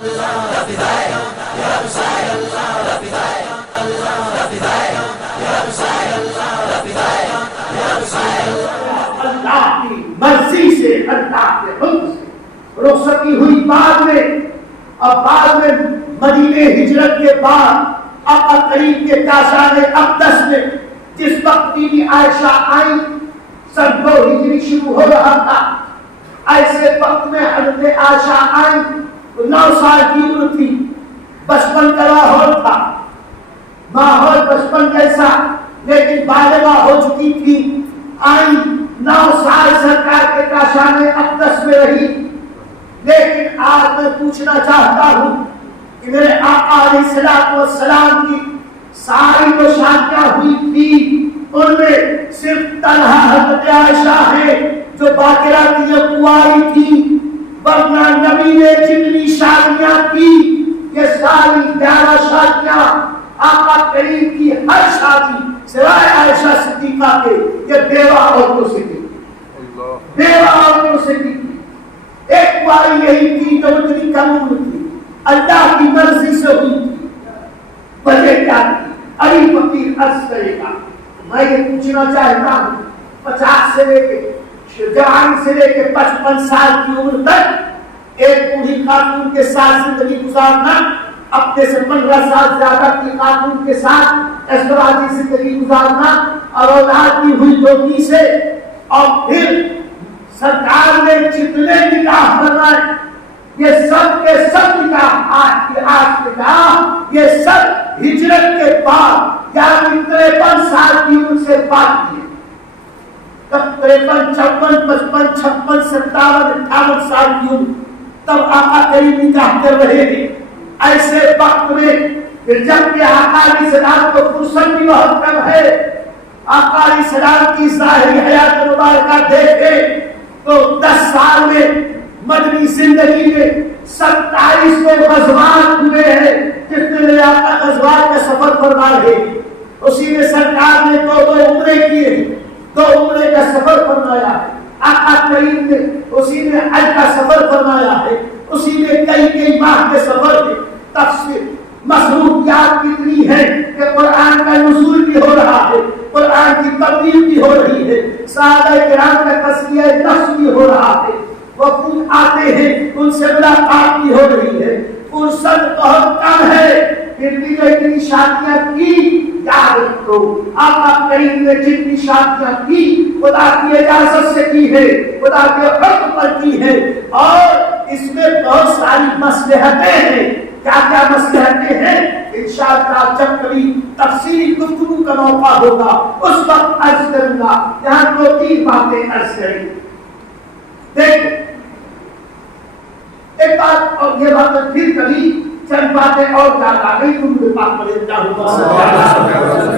اللہ کی مرضی سے، اللہ کے حکم سے رخصتی ہوئی بعد میں، اور بعد میں مدینے ہجرت کے بعد آقا کریم کے کاشان اقدس میں جس وقت بی بی عائشہ آئی، سن 2 ہجری شروع ہو رہا تھا، ایسے وقت میں حضرت عائشہ آئی، 9 سال کی عمر تھی، بچپن کا ماحول تھا، ماحول بچپن جیسا، لیکن بالغہ ہو چکی تھی، آئی 9 سال سرکار کے کاشان اقدس میں رہی۔ لیکن آج میں پوچھنا چاہتا ہوں کہ میرے آقا علیہ السلام کی ساری جو شادیاں ہوئی تھی ان میں صرف تنہا حضرت عائشہ ہے جو باقرہ کی کنواری تھی، ورنہ نبی نے جتنی شادیاں کی یہ ساری 11 شادیاں آقا کریم کی ہر شادی سوائے عائشہ صدیقہ کے یہ بیوہ عورتوں سے کی، بیوہ عورتوں سے کی۔ ایک باری یہی تھی جو اتنی کم عمر تھی، اللہ کی مرضی سے ہوئی تھی، وجہ کیا تھی؟ علی فقیر عرض کرے گا۔ میں یہ پوچھنا چاہتا ہوں 50 سے لے کے جوانی سے لے کے 55 سال کی عمر تک ایک بوڑھی خاتون کے ساتھ زندگی گزارنا، اپنے سے 15 سال زیادہ کی خاتون کے ساتھ ازدواجی زندگی گزارنا، اور اولاد کی ہوئی دوتی سے، اور پھر سرکار نے جتنے نکاح فرمائے یہ سب کے سب نکاح آج نکاح یہ سب ہجرت کے بعد، یعنی 53 سال کی عمر سے بعد کیے۔ تب 53 54 55 56 57 58 سال کی عمر تب آقا کریم نکاح کر رہے ہیں۔ ایسے وقت میں پھر جب کہ آقا علیہ السلام کو فرصت بھی بہت کم ہے، آقا علیہ السلام کی ظاہری حیات مبارکہ دیکھیں تو 10 سال میں مدنی زندگی میں 27 غزوات ہوئے ہیں، جتنے میں آقا غزوات کا سفر فرمائے ہیں، اسی میں سرکار نے 2 عمرے کیے ہیں، 2 عمرے کا سفر فرمایا ہے، آقا کریم نے اسی میں حج کا سفر فرمایا ہے، اسی میں کئی ماہ کے سفر کے تفصیل مصروفیات کتنی ہے کہ قرآن کا نزول بھی ہو رہا ہے، قرآن کی تبلیغ بھی ہو رہی ہے، صحابہ کرام کا تزکیہ نفس بھی ہو رہا ہے، وفود آتے ہیں ان سے ملاقات بھی ہو رہی ہے، فرصت بہت کم ہے، پھر بھی جو اتنی شادیاں کی یاد رکھو آقا کریم نے جتنی شادیاں کی خدا کی اجازت سے کی ہے، خدا کے حکم پر کی ہے، اور اس میں بہت ساری مصلحتیں ہیں۔ کیا کیا مصلحتیں ہیں انشاءاللہ جب کبھی تفصیلی گفتگو کا موقع ہوگا اس وقت عرض کروں گا، یہاں 2-3 باتیں عرض کریں۔ دیکھ ایک بات، اور یہ بات پھر کبھی چند باتیں اور یاد آ گئی، تم نے پاک پڑھے جاؤ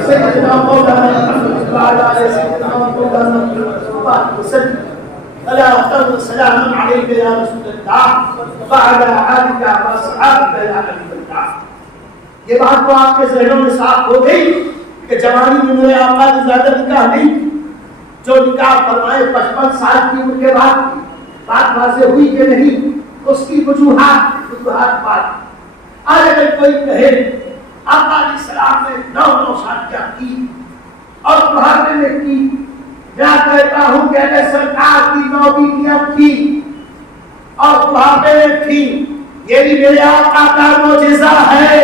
سیدنا مولانا سلام علیک یا رسول اللہ وعلی آلک وصحبہ یا حبیب اللہ۔ یہ بات تو آپ کے ذہنوں میں صاف ہو گئی کہ جوانی میں میرے آقا نے زیادہ نکاح نہیں، جو نکاح فرمائے 55 سال کی عمر کے بعد کی بات واضح ہوئی کہ نہیں، اس کی وجوہات بات۔ آج اگر کوئی کہے آقا علیہ السلام نے 9 شادیاں کی اور بڑھاپے میں کی، میں کہتا ہوں کہ اگر سرکار کی 9 بیویاں تھی اور بڑھاپے میں تھی، یہ بھی میرے آقا کا معجزہ ہے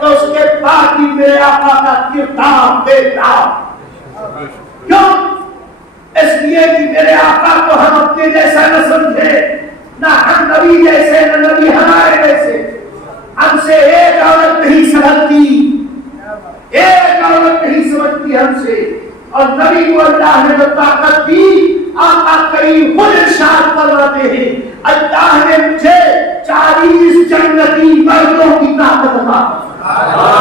کہ اس کے بعد بھی میرے آقا کا کردار بےتاب۔ کیوں؟ اس لیے کہ میرے آقا کو ہم اپنے جیسا نہ سمجھے، نہ ہم نبی جیسے، نہ نبی ہمارے جیسے، ہم سے ایک عورت نہیں سمجھتی، ایک عورت نہیں سمجھتی ہم سے، اور نبی کو اللہ نے جو طاقت دی، آقا کریم خود ارشاد فرماتے ہیں اللہ نے مجھے 40 جنتی مردوں کی طاقت عطا فرمائی،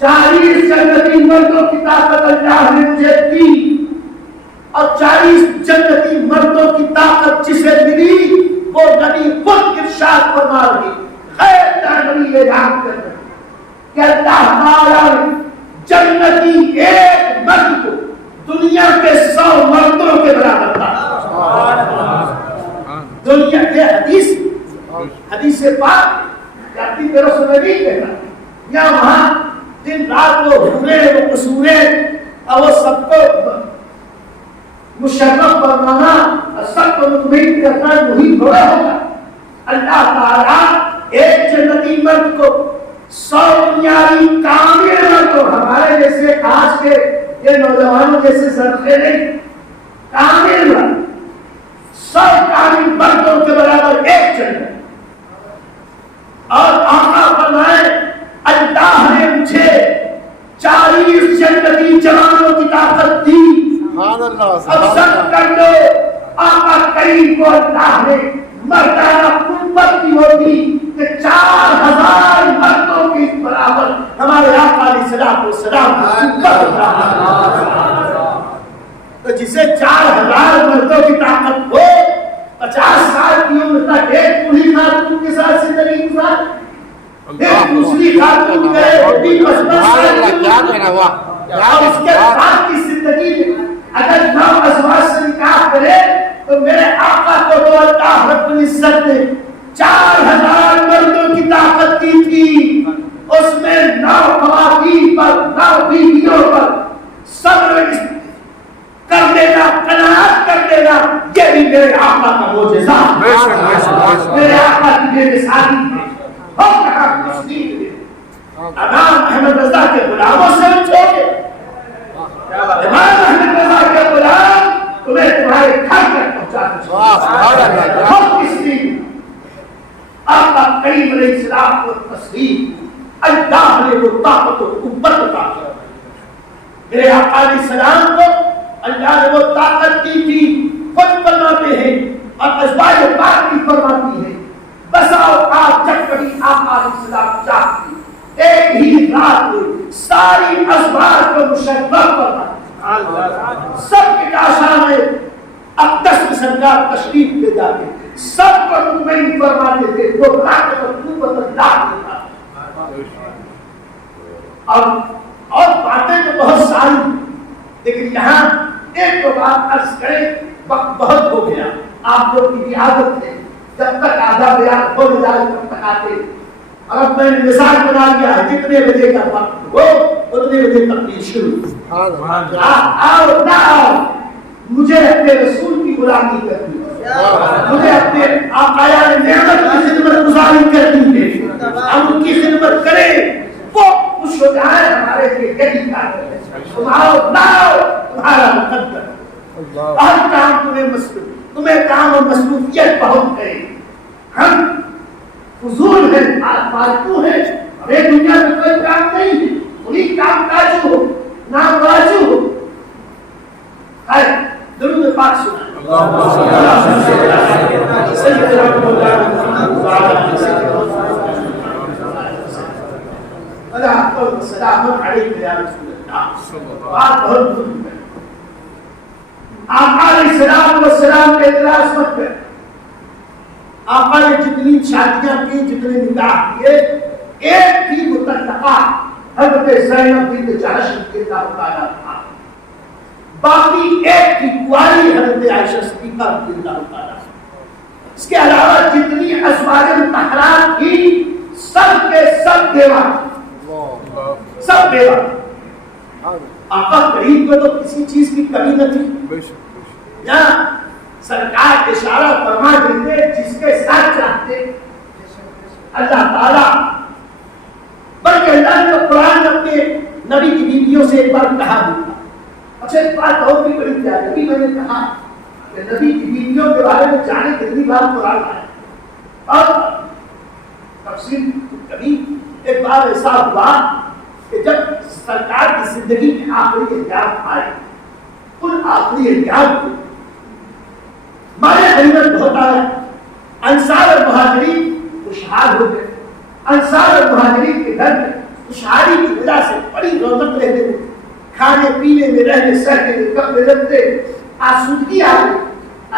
40 جنتی مردوں کی طاقت اللہ نے مجھے دی، اور 40 جنتی مردوں کی طاقت جسے ملی وہ نبی خود ارشاد فرما رہی، غیر نبی اعلان کر رہے کہ اللہ تعالی جنتی ایک مرد کو دنیا کے 100 مردوں کے برابر تھا۔ دنیا کے حدیث حدیث پاک جاتی میرے رسول میں نہیں کہتا یا وہاں دن رات وہ حورے وہ قصورے اور وہ سب کو مشرف فرمانا اور سب کو مطمئن کرنا وہی تھوڑا ہوگا. اللہ تعالیٰ ایک جنتی مرد کو 100 بنیادی کامل مرد کو ہمارے جیسے آج کے یہ نوجوانوں جیسے سرخے نہیں کامل مرد 100 کامل مردوں کے برابر ایک جنت. اور آقا فرمائے اللہ نے مجھے 40 جنتی جوانوں کی طاقت دی. اب سب کر لو آقا کریم کو اللہ نے مردانہ قوت دی ہوتی کہ 4000 مردوں کے برابر ہمارے آقا علیہ السلام کو سلام تو جسے 4000 مردوں کی طاقت ہو 50 سال کی عمر تک ایک بوڑھی خاتون کے ساتھ زندگی گزار ایک دوسری خاتون گئے اور اس کے بعد کی زندگی میں اگر 9 ازواج سے نکاح کرے تو میرے آقا کو تو اللہ رب العزت نے 4000 مردوں کی طاقت دی تھی. اس میں 9 خواتین پر 9 بیویوں پر صبر کر دینا قناعت کر دینا یہ بھی میرے آقا کا معجزہ میرے آقا کی بے مثالی ہے. ہم کہاں مسلم ہیں امام احمد رضا کے غلاموں سے ہم چھوڑے امام احمد رضا کے غلام تمہیں تمہارے گھر تک پہنچا ہم کس لیے آقا کریم علیہ السلام کو تسلیم اللہ نے وہ طاقت و قوت عطا کی. میرے آقا علیہ السلام کو اللہ نے وہ طاقت دی تھی. خود فرماتے ہیں اور ازواج پاک بھی فرماتی ہے بسا اوقات جب کبھی آقا علیہ السلام چاہتی ایک ہی رات میں ساری ازواج کو مشرف کرنا سب کے کاشا میں اقدس میں سرکار تشریف لے جاتے سب کو مطمئن فرماتے تھے وہ طاقت اور قوت اللہ دیتا. اور باتیں تو بہت ساری لیکن یہاں ایک تو بات عرض کریں وقت بہت ہو گیا. آپ لوگ کی عادت ہے جب تک آدھا بیان ہو جائے تب تک آتے اور اب میں نے مثال بنا لیا ہے جتنے بجے کا وقت ہو اتنے بجے تقریر شروع. آؤ نہ آؤ مجھے اپنے رسول کی غلامی کرنی ہے مجھے اپنے آقائے نعمت کی خدمت گزاری کرنی ہے. ہم ان کی خدمت کریں وہ خوش ہو جائے ہمارے لیے یہی کام ہے. تم آؤ نہ آؤ تمہارا مقدر ہر کام تمہیں کام اور مصروفیت بہت ہے. ہم فضول ہیں فالتو ہیں ہمیں دنیا میں کوئی کام نہیں ہے انہیں کام کاج ہو نام راجو ہو. درود پاک سنا السلام علیکم یا رسول اللہ. بات بہت ضروری ہے. آقا علیہ السلام کے اعتراض مت کر. آقا نے جتنی شادیاں کی جتنے نکاح کیے ایک بھی متعلقہ حضرت زینب بنت جحش رضی اللہ تعالیٰ عنہا باقی ایک کی کنواری حضرت عائشہ صدیقہ رضی اللہ تعالیٰ. اس کے علاوہ جتنی ازواج مطہرات کی سب کے سب بیوہ سب بیوہ. آقا کریم کو تو کسی چیز کی کمی نہ تھی. یہاں سرکار اشارہ فرما دیتے جس کے ساتھ چاہتے اللہ تعالیٰ بلکہ اللہ نے قرآن اپنے نبی کی بیویوں سے ایک بار کہا دیتا. اچھا ایک بات اور بھی بڑی پیاری ابھی میں نے کہا کہ نبی کی بیویوں کے بارے میں جانے کتنی بار قرآن ہے اور تفصیل کبھی ایک بار ایسا ہوا کہ جب سرکار کی زندگی میں آخری ایام آئے ان آخری ایام کو مارے غنیمت بہت آیا. انصار اور مہاجرین خوشحال ہو گئے. انصار اور مہاجرین کے گھر میں خوشحالی کی وجہ سے بڑی رونق رہتے تھے. کھانے پینے میں رہنے سہنے میں کپڑے رکھتے آسودگی آ گئی.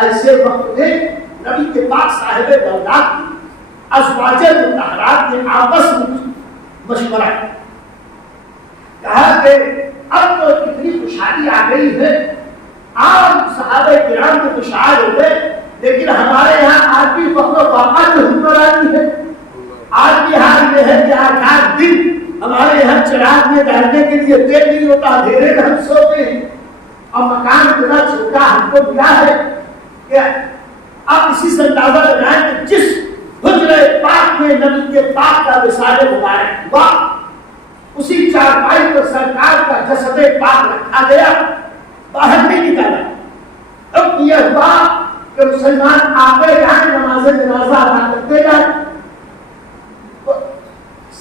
ایسے وقت میں نبی کے پاک صاحب دولات کی ازواج مطہرات نے آپس میں مشورہ کہا کہ اب تو اتنی خوشحالی آ گئی ہے عام صحابہ کرام کے خوشحال ہو گئے لیکن ہمارے یہاں آج بھی فخر و فخر میں حکمرانی یہ ہے کہ 8 دن ہمارے یہاں چراغ میں ڈالنے کے لیے تیل نہیں ہوتا، اندھیرے میں ہم سوتے ہیں، اور مکان اتنا چھوٹا ہم کو ملا ہے کہ آپ اسی سے اندازہ لگائیں کہ جس حجرے پاک میں نبی کے پاک کا وصال مبارک ہوا، اسی چارپائی پر سرکار کا جسد پاک رکھا گیا، باہر نہیں نکالا۔ اب یہ ہوا کہ مسلمان آتے جائیں، نماز جنازہ ادا کرتے جائیں،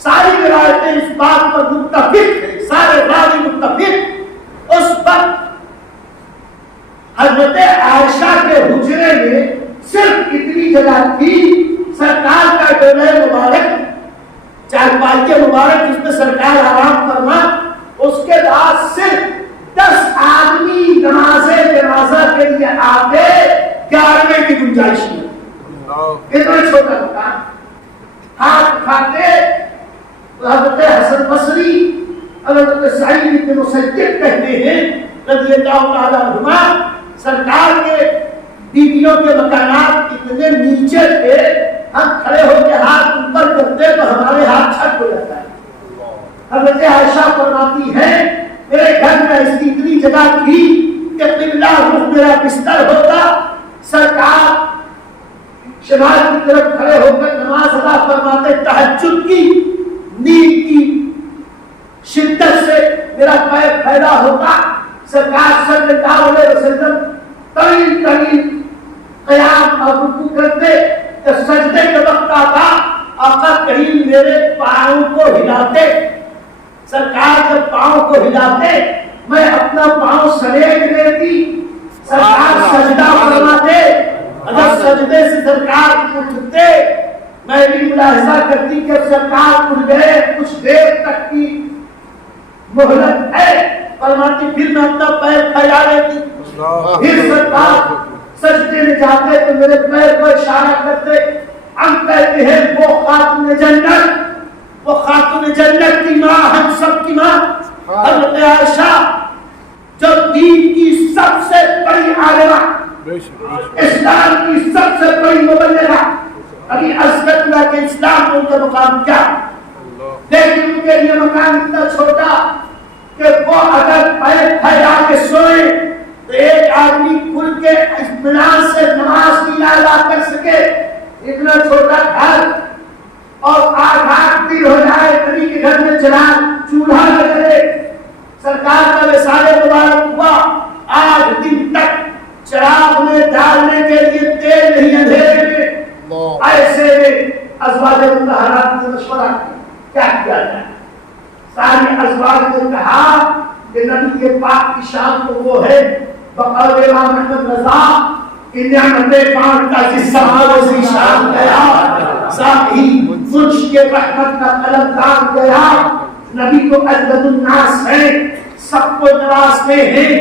ساری روایتیں اس بات پر متفق ہیں، سارے راوی متفق۔ اس وقت حضرت عائشہ کے حجرے میں صرف اتنی جگہ تھی، سرکار کا ڈولے مبارک، چارپائی مبارک جس میں سرکار آرام فرما، اس کے بعد صرف 10 آدمی نماز جنازہ کے لیے آتے، 11ویں کی گنجائش میں، اتنا چھوٹا مکان۔ ہاتھ اٹھاتے حضرت حسن بصری، حضرت سعید بن مسیب کہتے ہیں رضی اللہ تعالیٰ عنہما، سرکار کے بیویوں کے مکانات اتنے نیچے تھے، ہم کھڑے ہو کے ہاتھ اوپر کرتے تو ہمارے ہاتھ چھت ہو جاتا ہے۔ حضرت عائشہ فرماتی ہے میرے گھر میں اس کی اتنی جگہ تھی کہ قبلہ رخ میرا بستر ہوتا، سرکار شمال کی طرف کھڑے ہو کر نماز ادا فرماتے، تہجد کی نیند کی شدت سے میرا پیر پھیلا ہوتا، سرکار صلی اللہ علیہ وسلم طویل قیام اور رکوع کرتے، جب سجدے کے وقت آتا آقا کریم میرے پاؤں کو ہلاتے، سرکار جب پاؤں کو ہلاتے میں اپنا پاؤں سمیٹ لیتی، سرکار سجدہ فرماتے، اگر سجدے سے سرکار اٹھتے میں بھی ملاحظہ کرتی کہ سرکار اٹھ گئے، کچھ دیر تک کی مہلت ہے، فرماتی پھر میں اپنا پیر پھیلا لیتی، پھر سرکار سجدے میں جاتے تو میرے پیر کو اشارہ کرتے، ہم کہتے ہیں وہ خاتون جنت، وہ خاتون جنت کی ماں، ہم سب کی ماں حضرت عائشہ، جو دین کی سب سے بڑی عالمہ، اسلام کی سب سے بڑی مبلغہ، ابھی عزت اللہ کے اسلام کو ان کا مقام کیا، لیکن ان کے لیے مکان اتنا چھوٹا کہ وہ اگر پیر پھیلا کے سوئے تو ایک آدمی کھل کے اطمینان سے نماز بھی نہ ادا کر سکے، اتنا چھوٹا گھر، اور 8 دن ہو جائے نبی کے گھر میں چولہا لگے، سرکار کا وصال مبارک ہوا، 8 دن تک چراغ میں ڈالنے کے لیے تیل نہیں، اندھیرے میں، ایسے میں ازواج مطہرات نے مشورہ کیا کیا جائے، ساری ازواج نے کہا کہ نبی کے پاک کی شان تو وہ ہے، بقول امام احمد رضا کہ نعمت پاک کا جس سے شان گیا، ساتھی منش کے رحمت کا قلم دان گیا، نبی کو اجود الناس ہے، سب کو نوازتے ہیں،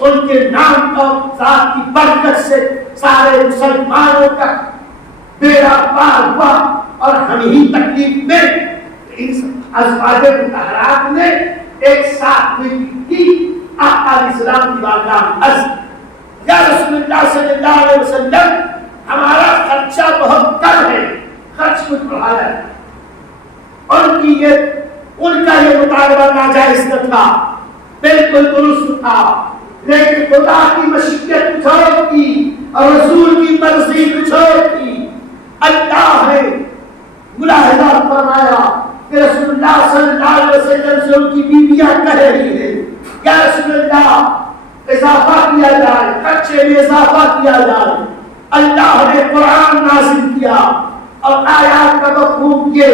ان کے نام اور ذات کی برکت سے سارے مسلمانوں کا بیڑا پار ہوا، اور ہم ہی تکلیف میں ازواج مطہرات نے ایک ساتھ میں کی آقا علیہ السلام کی بارگاہ میں عرض، یا رسول اللہ صلی اللہ علیہ وسلم ہمارا خرچہ بہت کم ہے، خرچ کچھ بڑھایا ہے، ان کا یہ مطالبہ ناجائز نہ تھا، بالکل درست تھا، لیکن خدا کی مشیت کچھ اور تھی اور رسول کی مرضی کچھ اور تھی۔ اللہ نے ملاحظہ فرمایا کہ رسول اللہ صلی اللہ علیہ وسلم سے ان کی بیویاں کہہ رہی ہیں یا رسول اللہ اضافہ کیا جائے، خرچے میں اضافہ کیا جائے، اللہ نے قرآن نازل کیا اور آیات کا مفہوم یہ،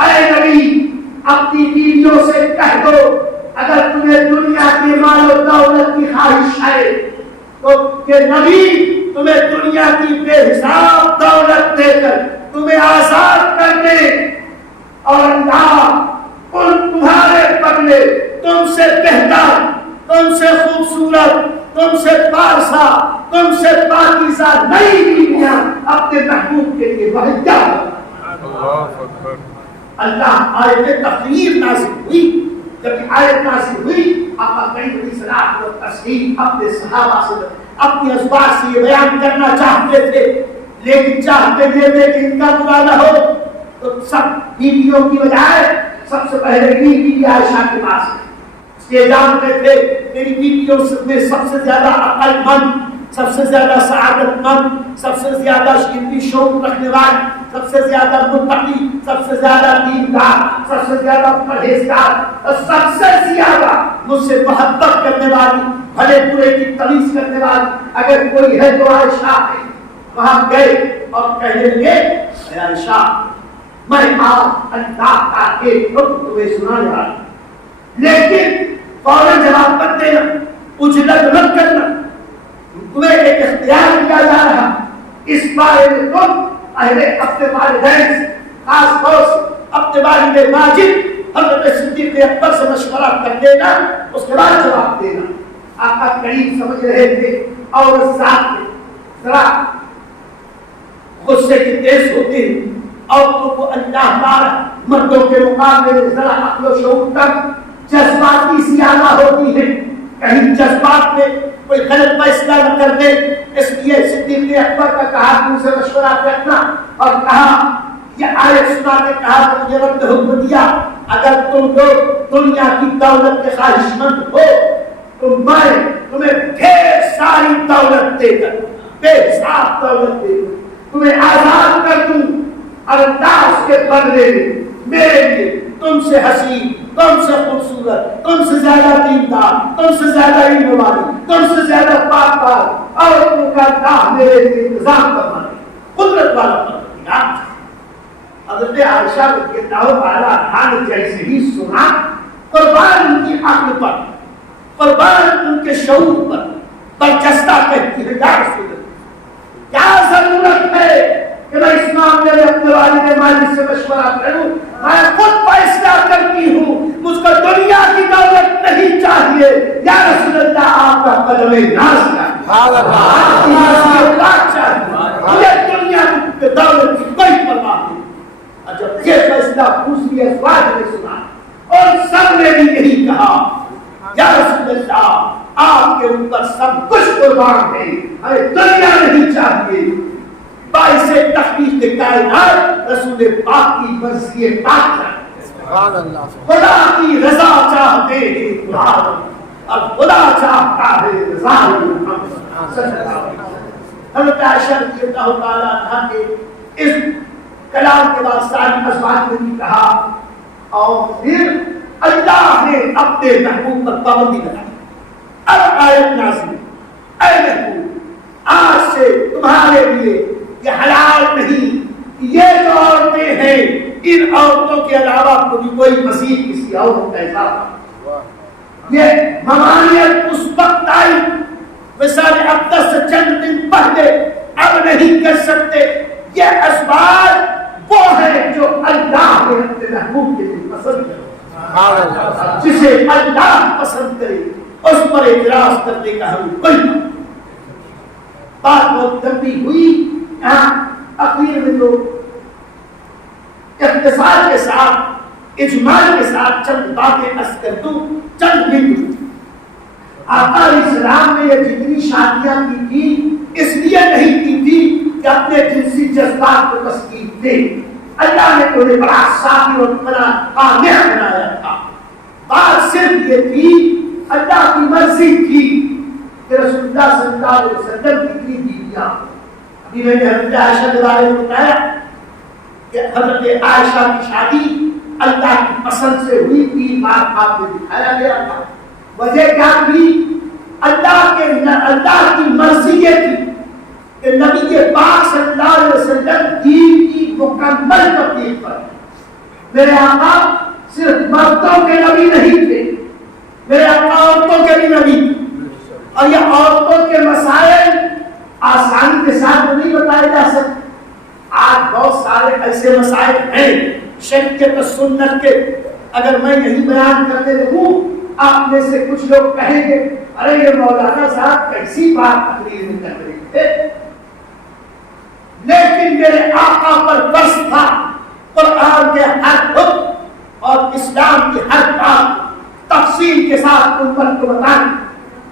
اے نبی اپنی بیویوں سے کہہ دو اگر تمہیں دنیا کی مال و دولت کی خواہش ہے تو کہ نبی تمہیں دنیا کی بے حساب دولت دے کر تمہیں آزاد کر دے، اور اللہ ان تمہارے بدلے تم سے بہتر، تم سے خوبصورت، تم سے پارسا، تم سے پاکیزہ نئی بیویاں اپنے محبوب کے لیے مہیا کرے۔ اللہ آیت تخیر نازل ہوئی، جب آیت نازل ہوئی آقا کریم علیہ الصلوۃ والتسلیم اپنے صحابہ سے اپنی ازواج سے یہ بیان کرنا چاہتے تھے، لیکن چاہتے تھے کہ ان کا برا نہ ہو تو سب بیویوں کی بجائے سب سے پہلے بیوی عائشہ کے پاس ہے. یہ جانتے تھے میری بیویوں میں سب سے زیادہ عقل مند، سب سے زیادہ سعادت مند، سب سے زیادہ علمی شعور رکھنے والی، سب سے زیادہ متقی، سب سے زیادہ دیندار، سب سے زیادہ پرہیزگار اور سب سے زیادہ مجھ سے محبت کرنے والی، بھلے برے کی تمیز کرنے والی اگر کوئی ہے تو عائشہ ہے. وہاں گئے اور کہنے لگے اے عائشہ میں آپ اللہ کا ایک حکم تمہیں سنانے والا ہوں، لیکن فوراً جواب مت دینا، اجلت مت کرنا. تمہیں ایک اختیار دیا جا رہا، اس بارے میں تم پہلے اپنے والدین سے، خاص طور سے اپنے والد ماجد حضرت صدیق اکبر سے مشورہ کر لینا، اس کے بعد جواب دینا. آقا کریم سمجھ رہے تھے اور ساتھ میں ذرا غصے کے تیز ہوتے ہیں، عورتوں کو اللہ تعالیٰ مردوں کے مقابلے میں ذرا عقل و شعور تک جذباتی زیادہ ہوتی ہے. کہیں جذبات میں کوئی غلط فیصلہ نہ کر دے، اس لیے صدیق اکبر کا کہا کہ اسے مشورہ کرنا اور کہا یہ آیت سنا کے کہا کہ مجھے رب نے حکم دیا اگر تم لوگ دنیا کی دولت کے خواہش مند ہو تو میں تمہیں ڈھیر ساری دولت دے کر، بے حساب دولت دے کر تمہیں آزاد کر دوں، اور اللہ اس کے بدلے میرے لیے تم سے حسین، تم سے خوبصورت، تم سے زیادہ دیندار، تم سے زیادہ علم والی، تم سے زیادہ پاک اور تم کا اللہ میرے لیے انتظام کرنا ہے، قدرت والا پروردگار. حضرت عائشہ رضی اللہ تعالیٰ عنہا نے جیسے ہی سنا، قربان ان کی عقل پر، قربان ان کے شعور پر، برجستہ کہتی ہے یا رسول اللہ کیا ضرورت ہے کہ میں اس معاملے میں اپنے والد ماجد سے مشورہ کروں، میں خود فیصلہ کرتی ہوں، مجھ کو دنیا کی دولت نہیں چاہیے. یا رسول اللہ آپ کا قدم ناز چاہیے، مجھے دنیا کی دولت کی کوئی پرواہ نہیں. اور جب یہ فیصلہ دوسری ازواج نے سنا اور سب نے بھی یہی کہا یا رسول اللہ آپ کے اوپر سب کچھ قربان ہے، ہمیں دنیا نہیں چاہیے. باعث تخلیق کائنات رسول پاک کی مرضی پاک ہے، خدا کی رضا چاہتے ہیں قرآن اور خدا چاہتا ہے رضا محمد صلی اللہ علیہ وسلم. حضرت عائشہ رضی اللہ تعالیٰ عنہا کے اس کلام کے بعد ساری ازواج نے بھی کہا اور پھر اللہ نے اپنے محبوب پر پابندی لگائی. اب آیت نازل، اے محبوب آج سے تمہارے لیے یہ حلال نہیں، یہ جو عورتیں ہیں ان عورتوں کے علاوہ کوئی مزید کسی عورت کا اضافہ، یہ ممانعت اس وقت آئی مثال اقدس سے چند دن پہلے، اب نہیں کر سکتے. یہ اسباب وہ ہے جو اللہ نے اپنے محبوب کے لیے پسند کرے، جسے اللہ پسند کرے اس پر اعتراض کرنے کا ہمیں کوئی بات بہت لمبی ہوئی. اخیر میں تو اختصار کے ساتھ اجمال کے ساتھ چند باتیں عرض کر دوں، چند منٹ. آقا علیہ السلام نے یہ جتنی شادیاں کی تھی اس لیے نہیں کی تھی کہ اپنے جنسی جذبات کو تسکین دے، اللہ نے انہیں بڑا صافی اور بڑا کامیاب بنایا تھا. بات صرف یہ تھی اللہ کی مرضی تھی کہ رسول اللہ صلی اللہ علیہ وسلم کی بیویاں، ابھی میں نے حضرت عائشہ کے بارے میں بتایا کہ حضرت عائشہ کی شادی اللہ کی پسند سے ہوئی، 3 بار آپ نے دکھایا گیا تھا. وجہ کیا تھی؟ اللہ کی مرضی یہ تھی کہ نبی پاک صلی اللہ علیہ وسلم دین کی مکمل تبلیغ پر. میرے آقا صرف مردوں کے نبی نہیں تھے، میرے آقا عورتوں کے بھی نبی تھے، اور یہ عورتوں کے مسائل آسانی کے ساتھ نہیں بتائے جا سکتے. آج بہت سارے ایسے مسائل ہیں شریعت و سنت کے، اگر میں یہی بیان کرتے رہوں آپ میں سے کچھ لوگ کہیں گے ارے یہ مولانا صاحب کیسی بات تقریر میں کر رہے تھے. لیکن میرے آقا پر بس تھا قرآن کے ہر حکم اور اسلام کی ہر بات تفصیل کے ساتھ امت کو بتانا.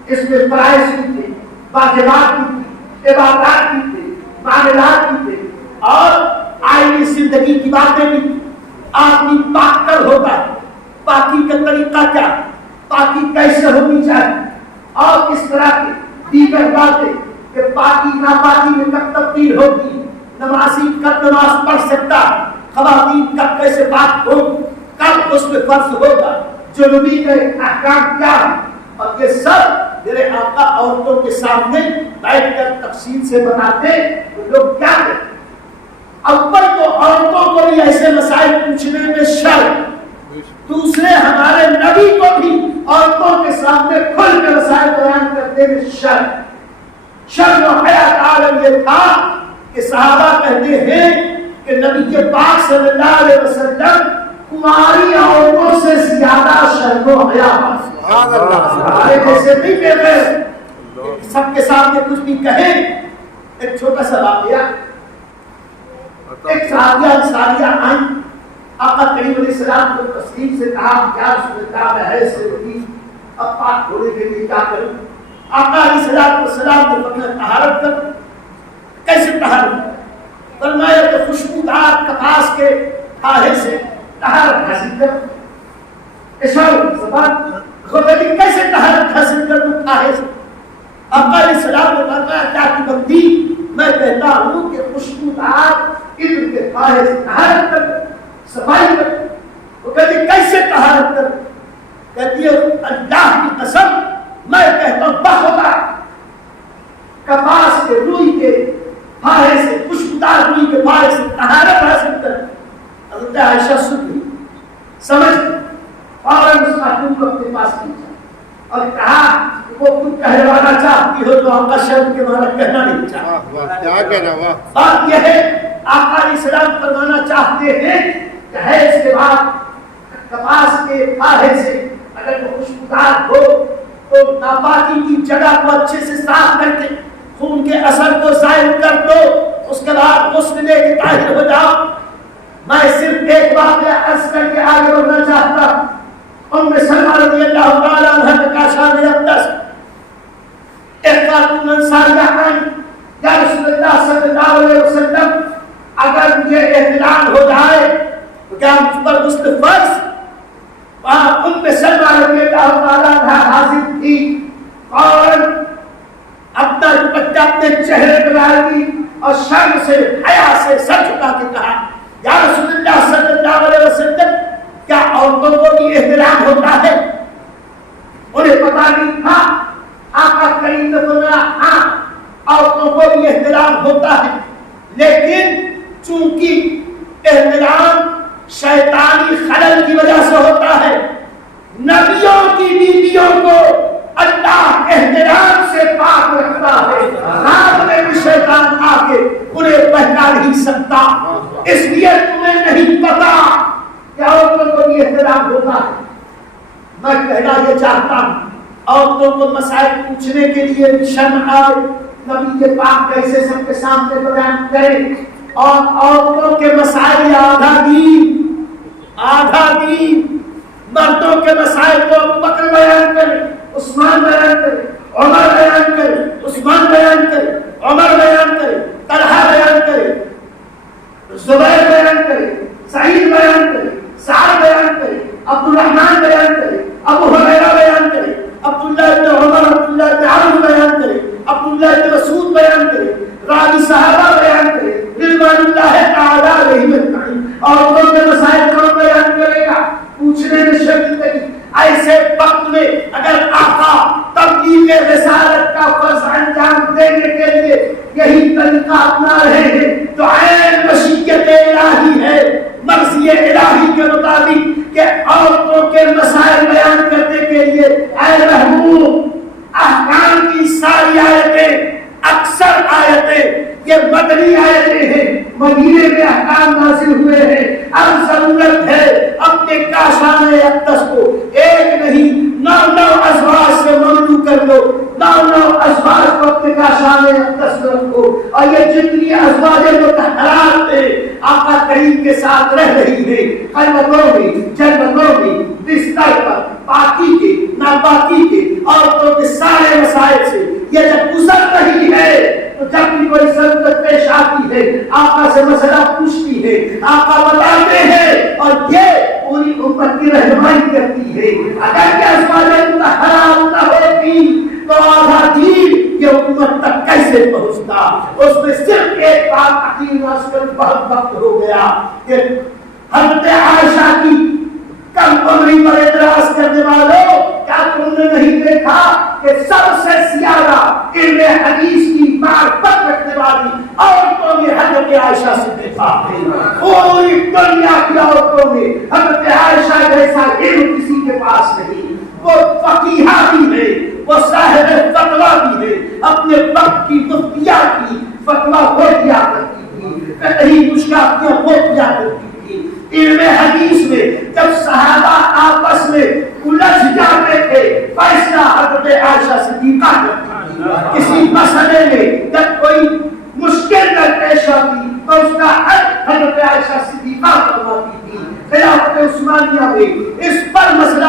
اس میں فرائض بھی تھے، واجبات بھی تھے، عبادات بھی تھے، معاملات بھی تھے اور آئینی زندگی کی باتیں بھی تھیں. آدمی پاک کر ہوگا، پاکی کا طریقہ کیا، پاکی کیسے ہونی چاہیے، اور کس طرح کی دیگر باتیں کہ پاکی ناپاکی میں کب تبدیل ہوگی، نمازی کب نماز پڑھ سکتا، خواتین کب کیسے پاک ہوگی، کب اس میں فرض ہوگا، جنوبی کے احکام کیا ہے، اور یہ سب میرے آقا عورتوں کے سامنے بیٹھ کر تفصیل سے بتاتے تو لوگ کیا کرتے۔ اول تو عورتوں کو بھی ایسے مسائل پوچھنے میں شرم، دوسرے ہمارے نبی کو بھی عورتوں کے سامنے کھل کے مسائل بیان کرنے میں شرم و حیا کا عالم یہ تھا کہ صحابہ کہتے ہیں کہ نبی کے پاک صلی اللہ علیہ وسلم کماری عورتوں سے زیادہ شرم و حیا ہمارے جیسے نہیں کہتے سب کے سامنے کچھ بھی کہیں۔ ایک چھوٹا سا واقعہ، ایک صحابیہ انصاریہ آئیں، آقا کریم علیہ السلام کو تسلیم سے کہا یا رسول اللہ میں ہے سے ہوئی، اب پاک ہونے کے لیے کیا کروں؟ آقا علیہ السلام نے فرمایا طہارت کر۔ کیسے طہارت؟ فرمایا کہ خوشبودار کپاس کے پھاہے سے طہارت حاصل کر۔ اشارہ زبان خودی کیسے طہارت حاصل کر دوں پھاہے سے؟ آقا علیہ السلام نے فرمایا کیا کی بندی، میں کہتا ہوں کہ خوشبودار ابن کے پھاہے سے طہارت کر، صفائی کر۔ وہ کہتی کیسے طہارت کر؟ کہتی ہے اللہ کی قسم میں کہتا ہوں بخدا کپاس کے روئی کے پھاہے سے، خوشبودار روئی کے پھاہے سے طہارت حاصل کر۔ حضرت عائشہ سن سمجھ فوراً اس خاتون کو اپنے پاس کیا اور کہا وہ خود کہلوانا چاہتی ہو تو آقا شرم کے معنی کہنا نہیں چاہتا۔ کیا کہنا ہوا؟ بات یہ ہے آقا علیہ السلام فرمانا چاہتے ہیں کہ حیض کے بعد کپاس کے پھاہے سے اگر وہ خوشبودار ہو تو ناپاکی کی جگہ کو اچھے سے صاف کر کے خون کے اثر کو ظاہر کر دو، اس کے بعد غسل لے کے طاہر ہو جاؤ۔ میں صرف ایک واقعہ عرض کر کے آگے بڑھنا چاہتا ہوں۔ ام سلمہ رضی اللہ تعالیٰ عنہ کا شان اقدس ایک خاتون انصاریہ آئی، یا رسول اللہ صلی اللہ علیہ وسلم اگر مجھے احتلام ہو جائے تو کیا مجھ پر غسل فرض؟ وہاں ام سلمہ رضی اللہ تعالیٰ عنہ حاضر تھی، اور اپنا دوپٹہ اپنے چہرے پر لائی اور شرم سے حیا سے سر جھکا کے کہا یا رسول اللہ صلی اللہ علیہ وسلم کیا عورتوں کو بھی احترام ہوتا ہے؟ انہیں پتا نہیں تھا۔ آقا کریم نے فرمایا ہاں عورتوں کو بھی احترام ہوتا ہے، لیکن چونکہ احترام شیطانی خلل کی وجہ سے ہوتا ہے، نبیوں کی بیویوں کو اللہ احترام سے پاک رکھتا ہے، رات میں بھی شیطان آ کے انہیں بہکا نہیں سکتا۔ اس لیے تمہیں نہیں پتا کہ عورتوں کو بھی احترام ہوتا ہے۔ میں کہنا یہ چاہتا ہوں عورتوں کو مسائل پوچھنے کے لیے بھی شرم آئے، نبی کے پاک کیسے سب کے سامنے بیان کریں، اور عورتوں کے مسائل آدھا دین مردوں کے مسائل کو ابو بکر بیان کریں، عثمان بیان کرے، عمر بیان کرے، عثمان بیان کرے، عمر بیان کرے، طلحہ بیان کرے، زبیر بیان کرے، سعید بیان کرے، سعد بیان کرے، عبد الرحمن بیان کرے، ابو ہریرہ بیان کرے، عبداللہ بن عمر، عبداللہ بن عمرو بیان کرے، عبداللہ بن مسعود بیان کرے، راوی صحابہ بیان کرے، رضوان اللہ تعالی علیہم اجمعین۔ عورتوں کے مسائل کون بیان کرے گا؟ پوچھنے میں شرم نہیں۔ ایسے وقت میں اگر آقا تبلیغ رسالت کا فرض انجام دینے کے لیے یہی طریقہ اپنا رہے ہیں تو عین مشیت الہی ہے، مرضی الہی کے مطابق کہ عورتوں کے مسائل بیان کرنے کے لیے اے محبوب احکام کی ساری آیتیں، اکثر آیتیں یہ مدنی آیتیں ہیں، مدینے میں احکام نازل ہوئے ہیں۔ اب ضرورت ہے اپنے کاشان اقدس کو ایک نہیں 9 ازواج سے مملو کر دو، 9 ازواج کو اپنے کاشان اقدس میں رکھو، اور یہ جتنی ازواج مطہرات ہیں آقا کریم کے ساتھ رہ رہی ہے، خلوتوں میں، جنتوں میں، بستر پر، پاکی کے ناپاکی کے عورتوں کے سارے مسائل سے یہ جب گزر رہی ہے تو جب بھی کوئی ضرورت پیش آتی ہے آقا سے مسئلہ پوچھتی ہے، آقا بتاتے ہیں، اور کی رہنمائی کرتی ہے. اگر کہ ازواج مطہرات نہ ہوتی تو آدھا دین یہ امت تک کیسے پہنچتا؟ اس میں صرف ایک بات عقیم بہت وقت ہو گیا کہ حضرت عائشہ کی کم عمری پر اعتراض کرنے والوں، کیا تم نے نہیں دیکھا کہ سب سے زیادہ علم حدیث کی معرفت رکھنے والی عورتوں میں حضرت عائشہ صدیقہ ہے؟ پوری دنیا کی عورتوں میں حضرت عائشہ جیسا علم کسی کے پاس نہیں. وہ فقیہہ بھی ہے، وہ صاحب فتویٰ بھی ہے. اپنے وقت کی مفتیہ کی فتویٰ وہ دیا کرتی تھی، فقہی مشکلات وہ دیا کرتی تھی. علم حدیث میں جب صحابہ آپس میں الجھ جاتے تھے فیصلہ حضرت عائشہ صدیقہ کرتی تھی. کسی مسئلے میں جب کوئی مشکل پیش آتی تو اس کا حل حضرت عائشہ صدیقہ فرماتی تھی. خلافت عثمانیہ میں اس پر مسئلہ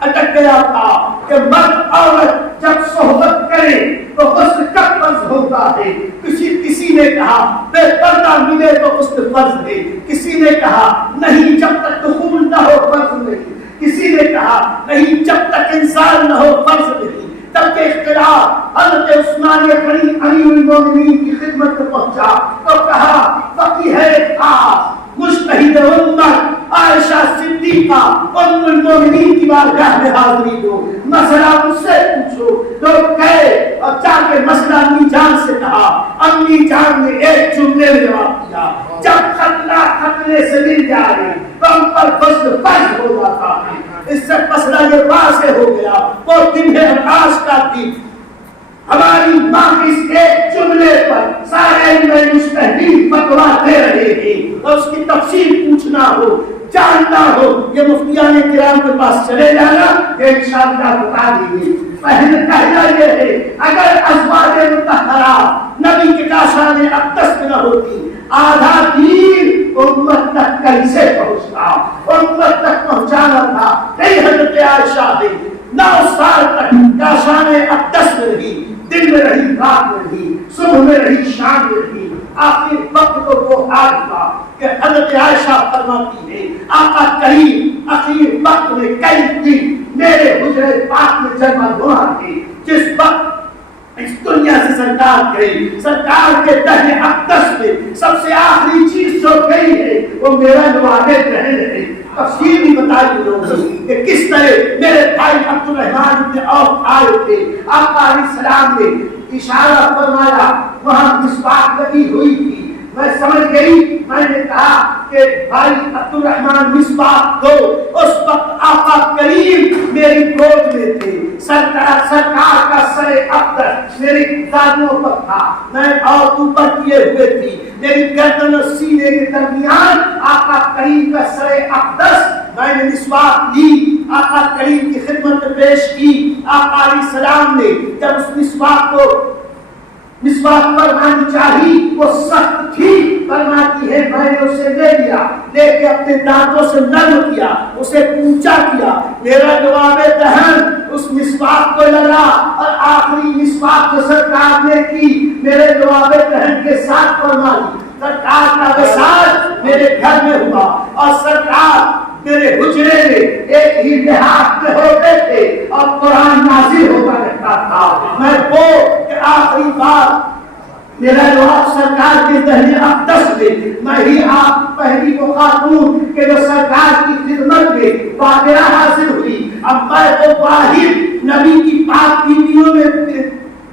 اٹک گیا تھا کہ مرد عورت جب صحبت کرے تو غسل کب فرض ہوتا ہے. کسی نے کہا بے پردہ ملے تو غسل فرض ہے. کسی نے کہا نہیں جب تک دخول نہ ہو فرض نہیں. کسی نے کہا نہیں جب تک انسان نہ ہو فرض نہیں. تب کے اختلاف حضرت عثمان غنی امیر المومنین کی خدمت میں پہنچا تو کہا فقیہ خاص مجتہد امت عائشہ صدیقہ ام المومنین کی بارگاہ میں حاضری دو، مسئلہ مجھ سے پوچھو. تو گئے اور جا کے مسئلہ امی جان سے کہا. امی جان نے ایک جملے میں جواب دیا، جب خطرہ خطرے سے مل جائے تو ہم پر غسل فرض ہو جاتا ہے. اس سے مسئلہ یہ واضح ہو گیا. وہ دن ہے آج کا دن. ہماری ماں اس ایک جملے پر سارے مجتہدین فتویٰ دے رہے ہیں اور اس کی تفصیل پوچھنا ہو جاننا ہو یہ مفتیان کرام کے پاس چلے جانا کہ انشاءاللہ بتا دیں گے. پہلا یہ ہے اگر ازواج مطہرات نبی کے کاشان اقدس نہ ہوتی آدھا دین امت تک کیسے پہنچتا؟ امت تک پہنچانا تھا. نہیں حضرت عائشہ نے 9 سال تک کاشان اقدس میں رہی، دن میں رہی، رات میں رہی، صبح میں رہی، شام میں رہی. آخر وقت کو وہ حال تھا کہ حضرت عائشہ فرماتی ہے آقا کریم اخیر وقت میں کئی دن میرے حجرے پاک میں جمع ہوا تھے. جس وقت اس دنیا سے سرکار گئی، سرکار کے دہن اقدس میں سب سے آخری چیز جو گئی ہے وہ میرا لباب رہن ہے. تفصیل بھی بتائی ہوگی کہ کس طرح میرے بھائی عبد الرحمن بن عوف آئے تھے. آقا علیہ السلام نے اشارہ فرمایا، وہاں مسواک لگی ہوئی تھی. میں سمجھ گئی، میں نے کہا کہ بھائی عبد الرحمن مسواک دو. اس وقت آقا کریم میری گود میں تھے. سرکار کا سر اقدس میری دادیوں پر تھا، میں اور اوپر کیے ہوئے تھی. میری گردن اور سینے کے درمیان آقا کریم کا سر اقدس. میں نے مسواک لی، آقا کریم کی خدمت میں پیش کی. آقا علیہ السلام نے جب اس مسواک پر آنی چاہی وہ سخت تھی، فرماتی ہے میں نے اسے لے لیا، لے کے اپنے دانتوں سے نرم کیا، اسے پونچا کیا. میرا جواب دہن اس مسواک کو لگا اور آخری مسواک جو سرکار نے کی میرے جواب دہن کے ساتھ فرما دی. سرکار کا وصال میرے گھر میں ہوا اور سرکار میرے حجرے میں ایک ہی لحاظ میں ہوتے تھے اور قرآن نازل ہوتا رہتا تھا. میں وہ کہ آخری بار میرا جواب سرکار کے دہن اقدس میں ہی آپ پہلی وہ خاتون کہ جو سرکار کی خدمت میں واقعہ حاصل ہوئی. اب میں وہ واحد نبی کی پاک بیویوں میں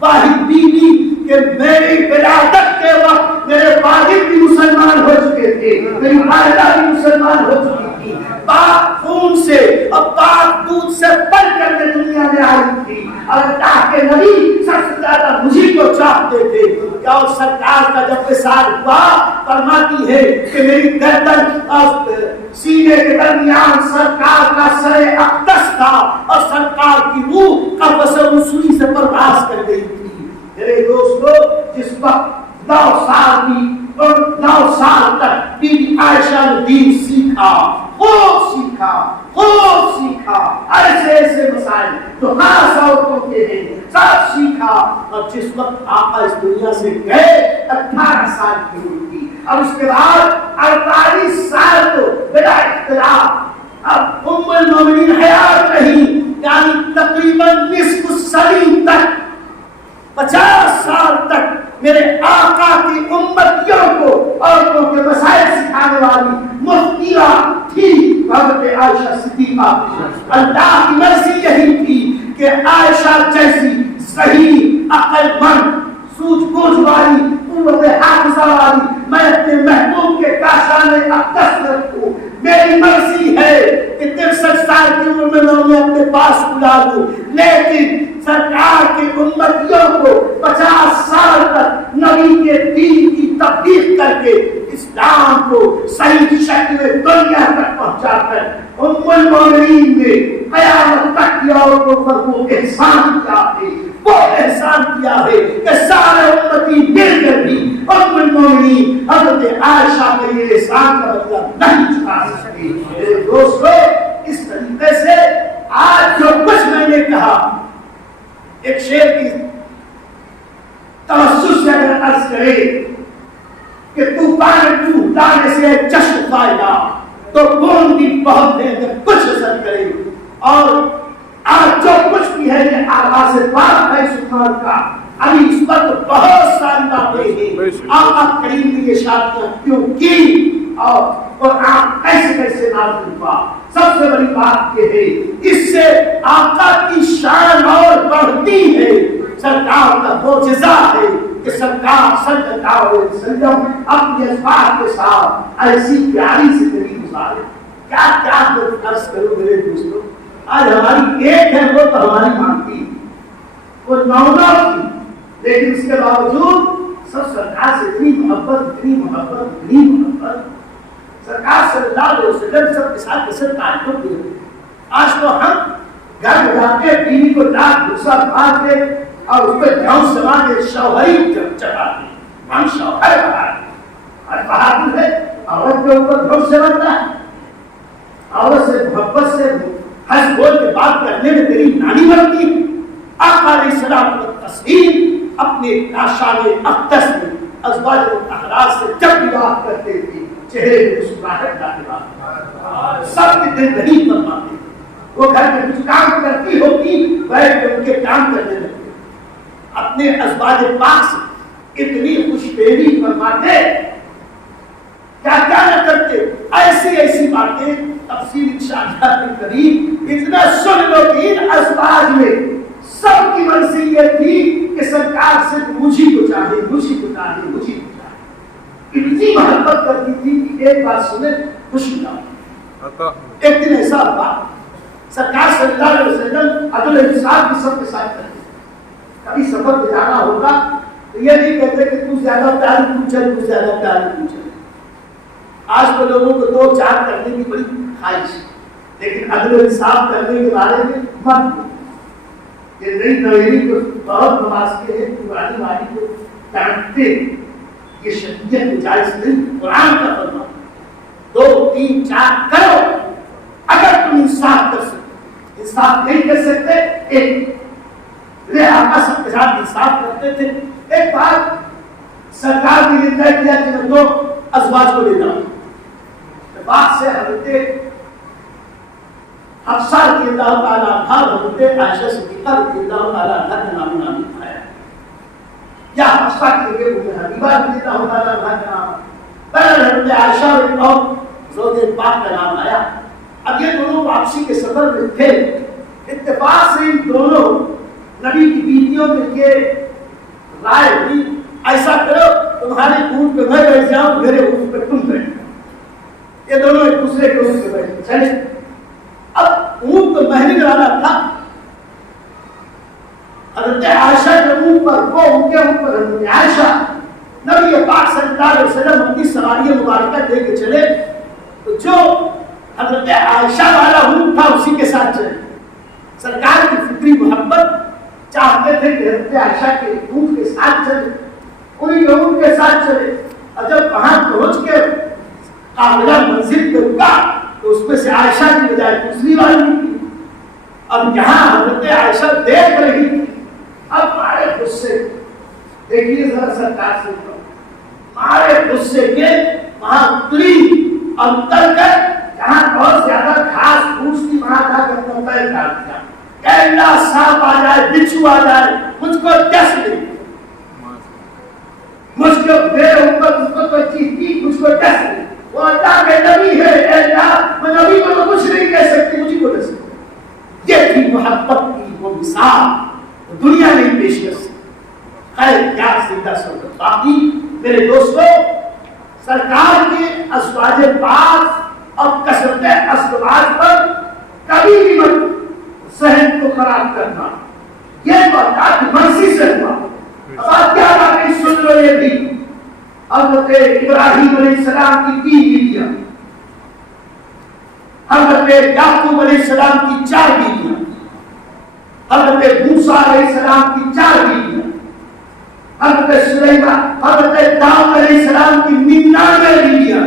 واحد بیوی کہ میری ولادت کے وقت میرے والد بھی مسلمان ہو چکے تھے، میری والدہ بھی مسلمان ہو چکی تھی. پاک خون سے اور پاک دودھ سے بڑھ کر میں دنیا میں آئی تھی اور اللہ کے نبی سب سے زیادہ مجھے کو چاہتے تھے. اور سرکار کا جب وصال ہوا فرماتی ہے کہ میری گردن اور سینے کے درمیان سرکار کا سر اقدس تھا اور سرکار کی روح قبض رسولی سے پرواز کر گئی تھی. میرے دوستو جس وقت 9 سال کی اور 9 سال تک بی بی عائشہ نے دین سیکھا، خوب سیکھا ایسے ایسے مسائل جو خاص عورتوں کے ہیں سب سیکھا. اور جس وقت آقا اس دنیا سے گئے 18 سال کی ہوئی تھی اور اس کے بعد 48 سال تو بلا اختلاف اب کیا تھی حضرت عائشہ صدیقہ. اللہ کی مرضی یہی تھی کہ عائشہ جیسی صحیح عقل مند سوجھ بوجھ والی قوت حافظہ والی میں اپنے محبوب کے کاشانے اقدس میں رکھوں. میری مرضی ہے کہ 63 سال کی عمر میں انہیں اپنے پاس بلا دوں, لیکن سرکار کی امتیوں کو 50 سال تک نبی کے دین کی تبلیغ کر کے اسلام کو صحیح شکل میں دنیا تک پہنچا کر ام المومنین نے قیامت تک کی عورتوں پر وہ احسان کیا ہے, وہ احسان کیا ہے کہ سارے امتی مل کر بھی ام المومنین حضرت عائشہ کے یہ احسان کا بدلہ نہیں چکا سکتے. میرے دوستو, اس طریقے سے آج جو کچھ میں نے کہا ایک شعر کی توسط سے اگر عرض کرے کہ طوفان لانے سے چشم فائدہ تو کون بھی بہت ہے اگر کچھ اثر کرے. اور آج جو کچھ بھی ہے یہ آغاز پاک ہے سبحان کا. ابھی اس پر بہت ساری باتیں ہیں. آقا کریم نے یہ شادیاں کیوں کی اور قرآن کیسے کیسے نازل ہوا. سب سے بڑی بات یہ ہے اس سے آقا کی شان اور بڑھتی ہے. سرکار کا معجزہ ہے کہ سرکار صلی اللہ علیہ وسلم اپنے ازواج کے ساتھ ایسی پیاری زندگی گزارے. کیا کیا عرض کروں میرے دوستوں. آج ہماری ایک ہے وہ تو ہماری مانتی وہ 9 تھی, لیکن اس کے باوجود سب سرکار سے اتنی محبت سرکار صلی اللہ علیہ وسلم سب کے ساتھ کیسے تعلق ہوئے. آج تو ہم گھر میں جاتے بیوی کو لاکھ غصہ مار کے اور اس پہ جاؤں سما کے شوہری چڑھاتے ہیں. ہم شوہر بہادر ہے, عورت کے اوپر گھوٹ سے بنتا ہے. عورت سے محبت سے ہنس بول کے بات کرنے میں تیری نانی بنتی ہے. آقا علیہ السلام و تسلیم اپنے کاشان اقدس میں ازواج مطہرات سے جب بھی بات کرتے تھے چہرے پہ مسکراہٹ لاتے بات سب کے دل نہیں فرماتے. وہ گھر میں کچھ کام کرتی ہوتی بیٹھ کے ان کے کام کرنے لگتے. اپنے ازواج پاک سے اتنی خوش پیری فرماتے کیا کیا نہ کرتے. ایسی ایسی باتیں تفصیل انشاءاللہ کے قریب اتنا سن لو کہ ان ازواج میں سب کی مرضی یہ تھی کہ سرکار صرف مجھے کو چاہے. اتنی محبت کرتی تھی کہ ایک بات سنے خوشی نہ. ایک دن ایسا ہوا سرکار صلی اللہ علیہ وسلم عدل انصاف بھی سب کے ساتھ کرتے. کبھی سفر پہ جانا ہوگا تو یہ نہیں کہتے کہ تو زیادہ پیاری تو چل. آج تو لوگوں کو 2-4 کرنے کی بڑی خواہش ہے, لیکن عدل انصاف کرنے کے بارے میں مت. یہ نئی نویلی کو بہت نماز کے ہیں, پرانی والی کو ڈانٹتے. یہ شریعت میں جائز نہیں. قرآن کا فرمان 2-3-4 کرو. اگر تم انصاف کر سکتے, انصاف نہیں کر سکتے ایک آقا سب کے ساتھ انصاف کرتے تھے. ایک بار سرکار نے یہ طے کیا کہ میں 2 ازواج کو لے جاؤں. بات سے حضرت حفصہ رضی اللہ تعالیٰ عنہ حضرت عائشہ صدیقہ رضی اللہ تعالیٰ عنہ کا نام نام آیا یا حفصہ کے لیے حبیبہ رضی اللہ تعالیٰ عنہ کا نام. پہلے حضرت عائشہ اور زوج پاک کا نام آیا. اب یہ دونوں واپسی کے سفر میں تھے. اتفاق سے ان دونوں نبی کی بیویوں کے لیے رائے ہوئی ایسا کرو تمہارے اونٹ پہ میں بیٹھ جاؤں, میرے اونٹ پہ تم بیٹھ جاؤ. یہ دونوں ایک دوسرے کے اونٹ پہ بیٹھ چلے. اب اونٹ تو مہنگی والا تھا. حضرت عائشہ کے اونٹ پر وہ ان کے اونٹ پر حضرت عائشہ نبی پاک صلی اللہ علیہ وسلم اپنی سواری مبارکہ دے کے چلے تو جو حضرت عائشہ والا اونٹ تھا اسی کے ساتھ چلے. سرکار کی فطری محبت چاہتے تھے کہ حضرت عائشہ کے اونٹ کے ساتھ چلے, انہیں کے اونٹ کے ساتھ چلے. اور جب وہاں پہنچ کے قافلہ منزل پہ رکا تو اس میں سے عائشہ کی بجائے دوسری والی تھی. اب جہاں حضرت عائشہ دیکھ رہی تھی اب مارے غصے, دیکھیے ذرا سرکار سے مارے غصے کے وہاں اتری اور اتر کر جہاں بہت زیادہ گھاس پھوس تھی وہاں جا کر اپنا پیر ڈال دیا. کہ اللہ سانپ آ جائے, بچھو آ جائے, مجھ کو ڈس لے, مجھ کو میرے اوپر مجھ کو کوئی چیز کی مجھ کو ڈس لے. وہ اللہ کے نبی ہے, میں نبی کو تو کچھ نہیں کہہ سکتی، مجھے کو کہہ سکتی۔ یہ تھی محبت کی وہ مثال دنیا نے پیش کر سکتی۔ خیر کیا زندہ سنت باقی میرے دوستو، سرکار کے ازواج پاک اور کثرت ازواج پر کبھی بھی مت ذہن کو خراب کرنا، یہ بات مرضی سے ہوا۔ اب کیا باتیں سن لو، یہ بھی حضرت ابراہیم علیہ السلام کی 3 بیویاں، حضرت یعقوب علیہ السلام کی 4 بیویاں، حضرت موسیٰ علیہ السلام کی 4 بیویاں، حضرت سلیمان، حضرت داؤد علیہ السلام کی 99 بیویاں،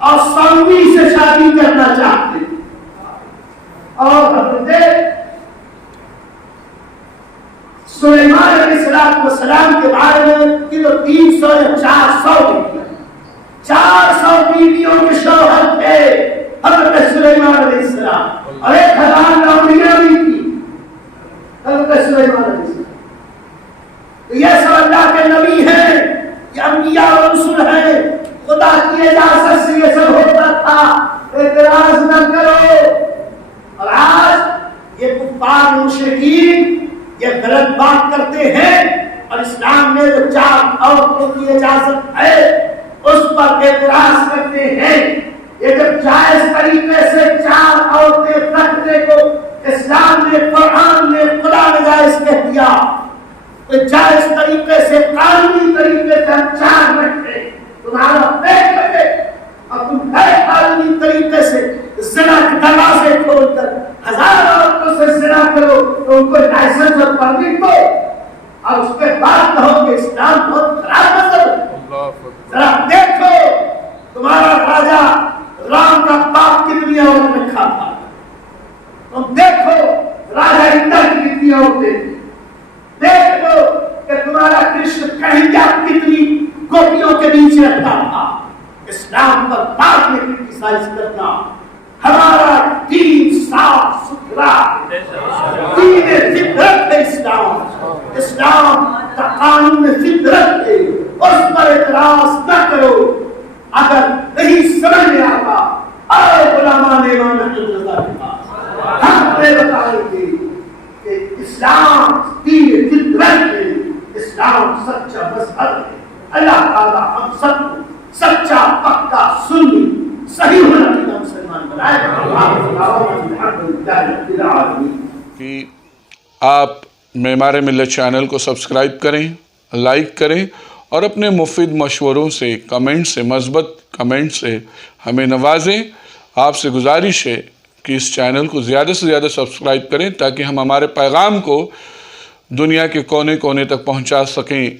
اور 100ویں سے شادی کرنا چاہتے، اور حضرت سلیمان علیہ السلام کے بارے میں کہ 300 یا 400 بیویاں، 400 بیویوں کے شوہر تھے حضرت سلیمان علیہ السلام، اور 1000 نوریاں بھی تھی حضرت سلیمان علیہ السلام۔ یہ سب اللہ کے نبی ہیں، یہ انبیاء و رسول ہیں، خدا کی اجازت سے یہ سب ہوتا تھا، اعتراض نہ کرو۔ اور آج یہ کفار مشرکین یہ غلط بات کرتے ہیں، اور اسلام میں جو 4 عورتوں کی اجازت ہے اس پر اعتراض کرتے ہیں۔ یہ جب جائز طریقے سے 4 عورتیں رکھنے کو اسلام نے، قرآن نے، خدا نے جائز کہہ دیا، تو جائز طریقے سے، قانونی طریقے سے ہم 4 رکھتے، تمہارا پیٹ لگے، اور تم غیر قانونی طریقے سے زنا کے دروازے کھول کر 1000 عورتوں سے زنا کرو تو ان کو لائسنس اور پرمٹ دو، اور اس کے بعد کہو کہ اسلام بہت خراب مذہب ہے۔ ذرا دیکھو تمہارا راجا رام کا باپ کتنی عورت رکھا تھا، تم دیکھو راجا اندر کی کتنی عورتیں تھیں، دیکھ لو کہ تمہارا کرشن کنہیا کتنی گوپیوں کے نیچے رکھتا تھا۔ اسلام پر بعد میں کرٹیسائز کرنا، ہمارا دین صاف ستھرا، دین فطرت ہے اسلام، اسلام کا قانون فطرت ہے، اس پر اعتراض نہ کرو۔ اگر نہیں سمجھ میں آتا آئے غلامان امام احمد رضا کے پاس، ہم نے بتائیں گے کہ اسلام دین فطرت ہے، اسلام سچا مذہب ہے۔ اللہ تعالیٰ ہم سب کو سچا پکا سنی صحیح ہونا چاہیے مسلمان بنائے۔ کہ آپ معمار ملت چینل کو سبسکرائب کریں، لائک کریں، اور اپنے مفید مشوروں سے، کمنٹ سے، مثبت کمنٹ سے ہمیں نوازیں۔ آپ سے گزارش ہے کہ اس چینل کو زیادہ سے زیادہ سبسکرائب کریں تاکہ ہم ہمارے پیغام کو دنیا کے کونے کونے تک پہنچا سکیں۔